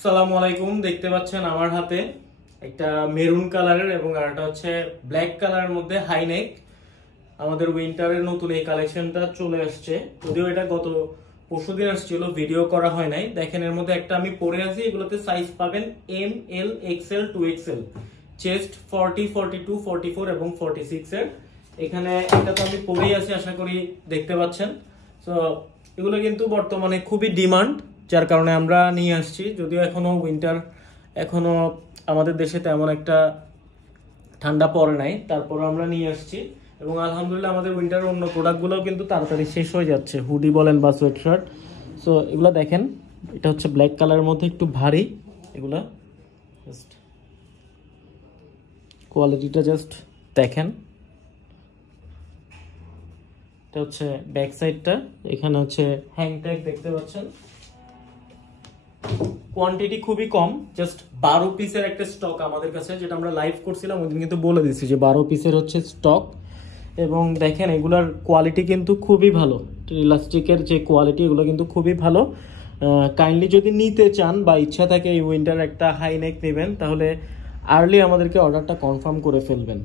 আসসালামু আলাইকুম। দেখতে পাচ্ছেন আমার হাতে একটা মেরুন কালারের এবং আরেকটা হচ্ছে ব্ল্যাক কালারের মধ্যে হাই নেক। আমাদের উইন্টারের নতুন এই কালেকশনটা চলে আসছে, যদিও এটা গত পরশুদিন আসছিল, ভিডিও করা হয় নাই। দেখেন এর মধ্যে একটা আমি পরে আছি, এগুলোতে সাইজ পাবেন এম, এল, এক্সএল, 2XL, চেস্ট 40, 42, 44 এবং 46 এর। এখানে একটা তো আমি পরেই আছি, আশা করি দেখতে পাচ্ছেন। তো এগুলো কিন্তু বর্তমানে খুবই ডিমান্ড, যার কারণে আমরা নিয়ে আসছি। যদিও এখনো আমাদের দেশে তেমন একটা ঠান্ডা পড়ে নাই, তারপর আমরা নিয়ে আসছি। এবং আলহামদুলিল্লাহ আমাদের উইন্টার অন্য প্রোডাক্টগুলোও কিন্তু তাড়াতাড়ি শেষ হয়ে যাচ্ছে, হুডি বলেন বা সোয়েট শার্ট। সো এগুলো দেখেন, এটা হচ্ছে ব্ল্যাক কালারের মধ্যে একটু ভারী। এগুলা জাস্ট কোয়ালিটিটা জাস্ট দেখেন। এটা হচ্ছে ব্যাক সাইডটা, এখানে হচ্ছে হ্যাং ট্যাগ দেখতে পাচ্ছেন। কোয়ান্টিটি খুবই কম, জাস্ট 12 পিসের একটা স্টক আমাদের কাছে, যেটা আমরা লাইভ করছিলাম ওই দিন কিন্তু বলে দিচ্ছি যে 12 পিসের হচ্ছে স্টক। এবং দেখেন এগুলার কোয়ালিটি কিন্তু খুবই ভালো, ইলাস্টিকের যে কোয়ালিটি এগুলো কিন্তু খুবই ভালো। কাইন্ডলি যদি নিতে চান বা ইচ্ছা থাকে এই উইন্টার একটা হাই নেক নেবেন, তাহলে আর্লি আমাদেরকে অর্ডারটা কনফার্ম করে ফেলবেন।